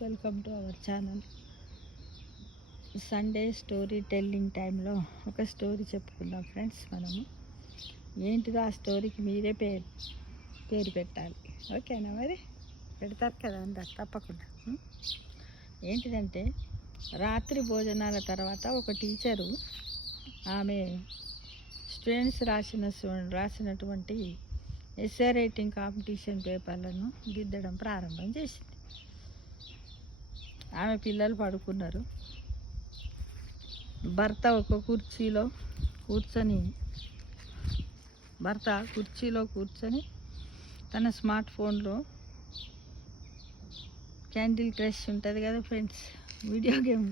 Welcome to our channel. Sunday story telling టైంలో ఒక story చెప్పుకుందాం ఫ్రెండ్స్. మనము ఏంటిదో ఆ స్టోరీకి మీరే పేరు పెట్టాలి. ఓకేనా? మరి పెడతారు కదా అందరు తప్పకుండా. ఏంటిదంటే, రాత్రి భోజనాల తర్వాత ఒక టీచరు ఆమె స్టూడెంట్స్ రాసినటువంటి ఎస్ఏ రైటింగ్ కాంపిటీషన్ పేపర్లను దిద్దడం ప్రారంభం చేసింది. ఆమె పిల్లలు పడుకున్నారు. భర్త కుర్చీలో కూర్చొని తన స్మార్ట్ ఫోన్లో క్యాండిల్ క్రష్ ఉంటుంది కదా ఫ్రెండ్స్, వీడియో గేమ్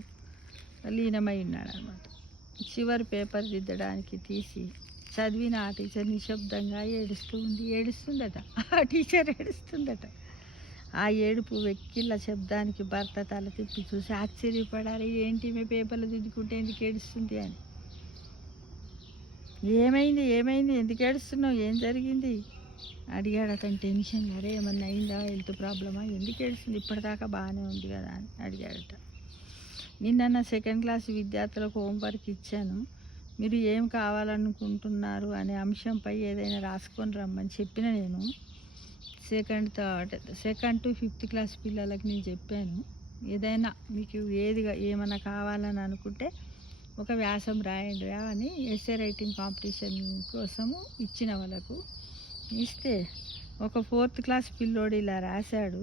లీనమై ఉన్నాడు అనమాట. చివరి పేపర్ దిద్దడానికి తీసి చదివిన ఆ టీచర్ నిశ్శబ్దంగా ఏడుస్తుందట. ఆ టీచర్ ఏడుస్తుందట. ఆ ఏడుపు వెక్కిళ్ళ శబ్దానికి భర్త తల తిప్పి చూసి ఆశ్చర్యపడాలి. ఏంటి మీ పేపర్లు దిద్దుకుంటే ఎందుకు ఏడుస్తుంది అని. ఏమైంది ఎందుకు ఏడుస్తున్నావు, ఏం జరిగింది అడిగాడు అతను టెన్షన్. అరే ఏమన్నా అయిందా, హెల్త్ ప్రాబ్లమా, ఎందుకు ఏడుస్తుంది, ఇప్పటిదాకా బాగానే ఉంది కదా అని అడిగాడట. నిన్న సెకండ్ క్లాస్ విద్యార్థులకు హోంవర్క్ ఇచ్చాను, మీరు ఏం కావాలనుకుంటున్నారు అనే అంశంపై ఏదైనా రాసుకొని రమ్మని చెప్పిన నేను. సెకండ్ టు ఫిఫ్త్ క్లాస్ పిల్లలకి నేను చెప్పాను, ఏదైనా మీకు ఏమైనా కావాలని అనుకుంటే ఒక వ్యాసం రాయండి అని ఎస్ఏ రైటింగ్ కాంపిటీషన్ కోసము ఇచ్చిన వాళ్ళకు ఇస్తే ఒక 4th క్లాస్ పిల్లోడు ఇలా రాశాడు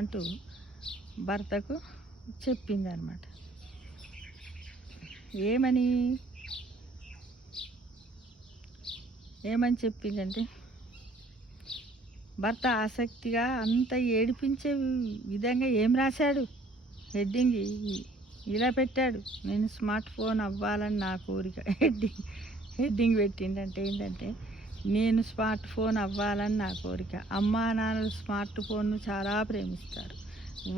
అంటూ భర్తకు చెప్పింది అనమాట. ఏమని చెప్పిందంటే, భర్త ఆసక్తిగా అంత ఏడిపించే విధంగా ఏం రాశాడు, హెడ్డింగ్ ఇలా పెట్టాడు, నేను స్మార్ట్ ఫోన్ అవ్వాలని నా కోరిక. హెడ్డింగ్ పెట్టిండంటే ఏంటంటే, నేను స్మార్ట్ ఫోన్ అవ్వాలని నా కోరిక. అమ్మా నాన్నలు స్మార్ట్ ఫోన్ను చాలా ప్రేమిస్తారు.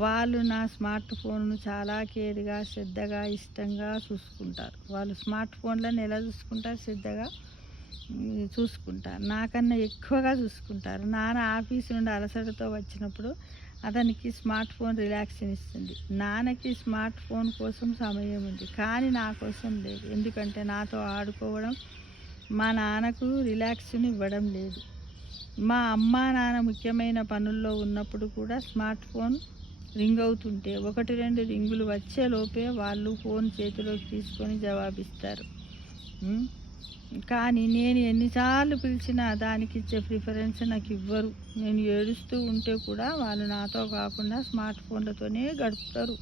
వాళ్ళు నా స్మార్ట్ ఫోన్ను చాలా కేర్గా, శ్రద్ధగా, ఇష్టంగా చూసుకుంటారు. వాళ్ళు స్మార్ట్ ఫోన్లను ఎలా చూసుకుంటారు, శ్రద్ధగా చూసుకుంటారు, నాకన్నా ఎక్కువగా చూసుకుంటారు. నాన్న ఆఫీస్ నుండి అలసటతో వచ్చినప్పుడు అతనికి స్మార్ట్ ఫోన్ రిలాక్స్ని ఇస్తుంది. నాన్నకి స్మార్ట్ ఫోన్ కోసం సమయం ఉంది, కానీ నా కోసం లేదు. ఎందుకంటే నాతో ఆడుకోవడం మా నాన్నకు రిలాక్స్ని ఇవ్వడం లేదు. మా అమ్మా నాన్న ముఖ్యమైన పనుల్లో ఉన్నప్పుడు కూడా స్మార్ట్ ఫోన్ రింగ్ అవుతుంటే 1-2 రింగులు వచ్చేలోపే వాళ్ళు ఫోన్ చేతిలోకి తీసుకొని జవాబిస్తారు. కానీ నేను ఎన్నిసార్లు పిలిచినా దానికి ఇచ్చే ప్రిఫరెన్స్ నాకు ఇవ్వరు. నేను ఏడుస్తూ ఉంటే కూడా వాళ్ళు నాతో కాకుండా స్మార్ట్ ఫోన్లతోనే గడుపుతారు.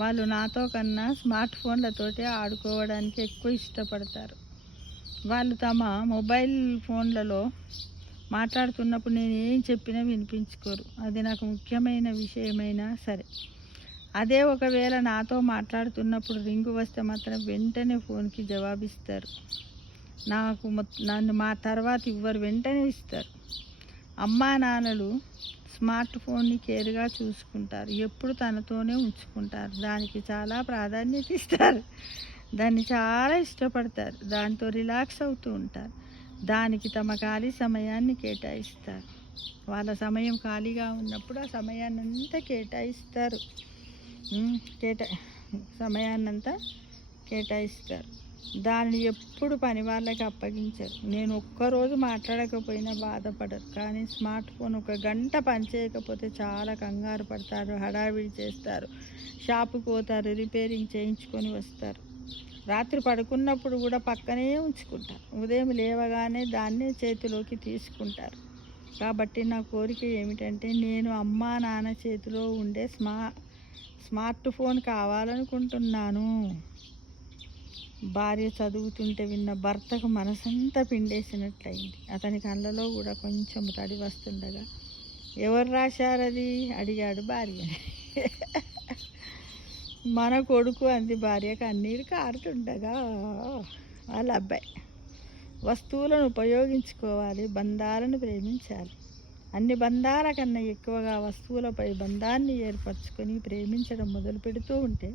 వాళ్ళు నాతో కన్నా స్మార్ట్ ఫోన్లతోటే ఆడుకోవడానికి ఎక్కువ ఇష్టపడతారు. వాళ్ళు తమ మొబైల్ ఫోన్లలో మాట్లాడుతున్నప్పుడు నేను ఏం చెప్పినా వినిపించుకోరు. అది నాకు ముఖ్యమైన విషయమైనా సరే. అదే ఒకవేళ నాతో మాట్లాడుతున్నప్పుడు రింగు వస్తే మాత్రం వెంటనే ఫోన్కి జవాబిస్తారు. నన్ను మా తర్వాత ఇవ్వరు, వెంటనే ఇస్తారు. అమ్మా నాన్నలు స్మార్ట్ ఫోన్ని కేర్గా చూసుకుంటారు, ఎప్పుడు తనతోనే ఉంచుకుంటారు, దానికి చాలా ప్రాధాన్యత ఇస్తారు, దాన్ని చాలా ఇష్టపడతారు, దాంతో రిలాక్స్ అవుతూ ఉంటారు, దానికి తమ ఖాళీ సమయాన్ని కేటాయిస్తారు. వాళ్ళ సమయం ఖాళీగా ఉన్నప్పుడు ఆ సమయాన్నంతా కేటాయిస్తారు. దానిని ఎప్పుడు పని వాళ్ళకి అప్పగించరు. నేను ఒక్కరోజు మాట్లాడకపోయినా బాధపడరు. కానీ స్మార్ట్ ఫోన్ 1 గంట పనిచేయకపోతే చాలా కంగారు పడతారు, హడావిడి చేస్తారు, షాపుకి పోతారు, రిపేరింగ్ చేయించుకొని వస్తారు. రాత్రి పడుకున్నప్పుడు కూడా పక్కనే ఉంచుకుంటారు. ఉదయం లేవగానే దాన్నే చేతిలోకి తీసుకుంటారు. కాబట్టి నా కోరిక ఏమిటంటే, నేను అమ్మా నాన్న చేతిలో ఉండే స్మార్ట్ ఫోన్ కావాలనుకుంటున్నాను. భార్య చదువుతుంటే విన్న భర్తకు మనసంతా పిండేసినట్లయింది. అతని కళ్ళలో కూడా కొంచెం తడి వస్తుండగా, ఎవరు రాశారది అడిగాడు భార్య. మన కొడుకు అంది భార్య కన్నీరు కారుతుండగా. వాళ్ళ అబ్బాయి. వస్తువులను ఉపయోగించుకోవాలి, బంధాలను ప్రేమించాలి. అన్ని బంధాల కన్నా ఎక్కువగా వస్తువులపై బంధాన్ని ఏర్పరచుకొని ప్రేమించడం మొదలు పెడుతూ ఉంటే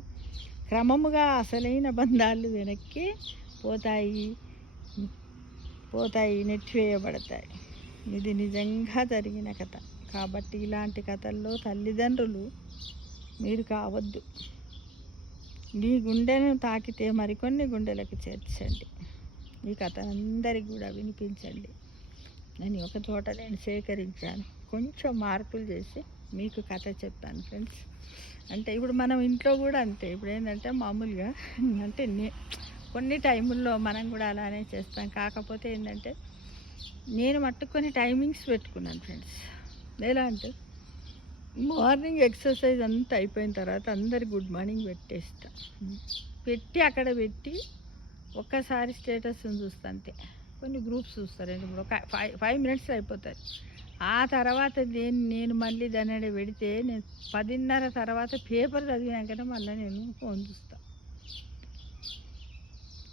క్రమముగా అసలైన బంధాలు వెనక్కి పోతాయి, నెట్టివేయబడతాయి. ఇది నిజంగా జరిగిన కథ. కాబట్టి ఇలాంటి కథల్లో తల్లిదండ్రులు మీరు కావద్దు. మీ గుండెను తాకితే మరికొన్ని గుండెలకు చేర్చండి. ఈ కథ అందరికి కూడా వినిపించండి అని ఒక చోట నేను సేకరించాను. కొంచెం మార్పులు చేసి మీకు కథ చెప్పాను ఫ్రెండ్స్. అంటే ఇప్పుడు మనం ఇంట్లో కూడా అంతే. ఇప్పుడు ఏంటంటే మామూలుగా అంటే కొన్ని టైముల్లో మనం కూడా అలానే చేస్తాం. కాకపోతే ఏంటంటే నేను మట్టుకు కొన్ని టైమింగ్స్ పెట్టుకున్నాను ఫ్రెండ్స్. ఎలా అంటే మార్నింగ్ ఎక్సర్సైజ్ అంతా అయిపోయిన తర్వాత అందరికి గుడ్ మార్నింగ్ పెట్టేస్తా. పెట్టి అక్కడ పెట్టి ఒక్కసారి స్టేటస్ చూస్తా అంతే. కొన్ని గ్రూప్స్ చూస్తారు, 2 3 ఒక 5 మినిట్స్ అయిపోతుంది. ఆ తర్వాత నేను మళ్ళీ దాన్ని పెడితే నేను 10:30 తర్వాత పేపర్ చదివినాకనే మళ్ళీ నేను ఫోన్ చూస్తాను.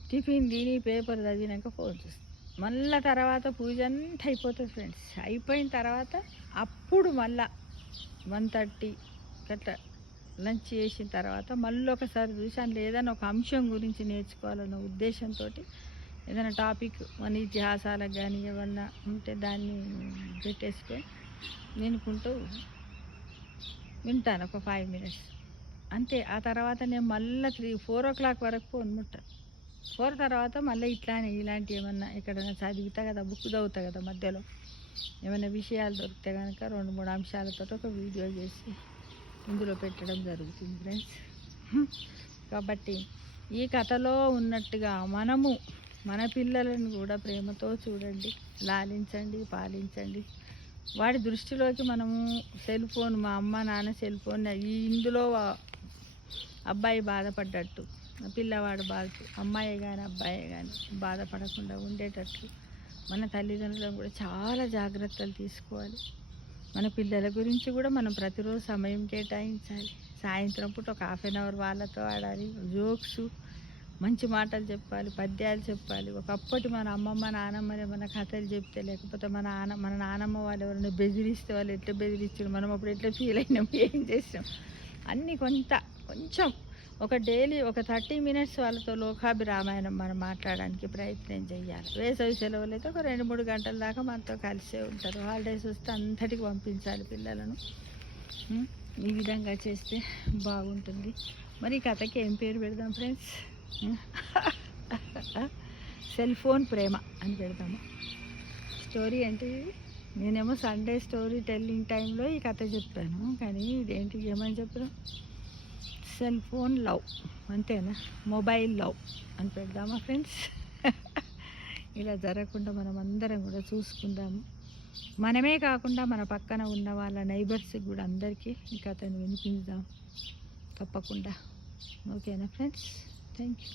టిఫిన్ తిని పేపర్ చదివినాక ఫోన్ చూస్తాను. మళ్ళీ తర్వాత పూజ అంతా అయిపోతుంది ఫ్రెండ్స్. అయిపోయిన తర్వాత అప్పుడు మళ్ళీ 1:30 అట్లా లంచ్ చేసిన తర్వాత మళ్ళీ ఒకసారి చూసి అందులో ఏదైనా ఒక అంశం గురించి నేర్చుకోవాలన్న ఉద్దేశంతో ఏదైనా టాపిక్ మన ఇతిహాసాలకు కానీ ఏమన్నా ఉంటే దాన్ని పెట్టేసుకొని వినుకుంటూ వింటాను ఒక 5 మినిట్స్ అంతే. ఆ తర్వాత నేను మళ్ళీ 4 o'clock వరకు ఫోన్ ముట్టాను. 4 తర్వాత మళ్ళీ ఇలాంటి ఏమన్నా ఎక్కడైనా చదువుతా కదా, బుక్ చదువుతా కదా, మధ్యలో ఏమైనా విషయాలు దొరికితే కనుక 2 3 అంశాలతో ఒక వీడియో చేసి ఇందులో పెట్టడం జరుగుతుంది ఫ్రెండ్స్. కాబట్టి ఈ కథలో ఉన్నట్టుగా మనము మన పిల్లలను కూడా ప్రేమతో చూడండి, లాలించండి, పాలించండి. వాడి దృష్టిలోకి మనము సెల్ ఫోన్, మా అమ్మ నాన్న సెల్ ఫోన్ ఇందులో అబ్బాయి బాధపడ్డట్టు, పిల్లవాడు అమ్మాయి కానీ అబ్బాయి కానీ బాధపడకుండా ఉండేటట్లు మన తల్లిదండ్రులను కూడా చాలా జాగ్రత్తలు తీసుకోవాలి. మన పిల్లల గురించి కూడా మనం ప్రతిరోజు సమయం కేటాయించాలి. సాయంత్రం పూట ఒక 1/2 hour వాళ్ళతో ఆడాలి. జోక్స్, మంచి మాటలు చెప్పాలి, పద్యాలు చెప్పాలి. ఒకప్పటి మన అమ్మమ్మ నానమ్మ ఏమైనా కథలు చెప్తే, లేకపోతే మన నానమ్మ వాళ్ళు ఎవరైనా బెదిరిస్తే వాళ్ళు ఎట్లా బెదిరించారు, మనం అప్పుడు ఎట్లా ఫీల్ అయినాం, ఏం చేసాం అన్నీ కొంచెం ఒక డైలీ ఒక 30 minutes వాళ్ళతో లోకాభిరామాయణం మనం మాట్లాడడానికి ప్రయత్నం చేయాలి. వేసవి సెలవులు అయితే ఒక 2 3 గంటల దాకా మనతో కలిసే ఉంటారు. హాలిడేస్ వస్తే అంతటికి పంపించాలి పిల్లలను. ఈ విధంగా చేస్తే బాగుంటుంది. మరి ఈ కథకి ఏం పేరు పెడదాం ఫ్రెండ్స్? సెల్ ఫోన్ ప్రేమ అని పెడదాము. స్టోరీ అంటే నేనేమో సండే స్టోరీ టెల్లింగ్ టైంలో ఈ కథ చెప్పాను, కానీ ఇదేంటి ఏమని చెప్పాను? సెల్ ఫోన్ లవ్, అంతేనా? మొబైల్ లవ్ అని పెడదామా ఫ్రెండ్స్? ఇలా జరగకుండా మనం అందరం కూడా చూసుకుందాము. మనమే కాకుండా మన పక్కన ఉన్న వాళ్ళ నైబర్స్కి కూడా అందరికీ ఈ కథను వినిపించుదాం తప్పకుండా. ఓకేనా ఫ్రెండ్స్? Thank you.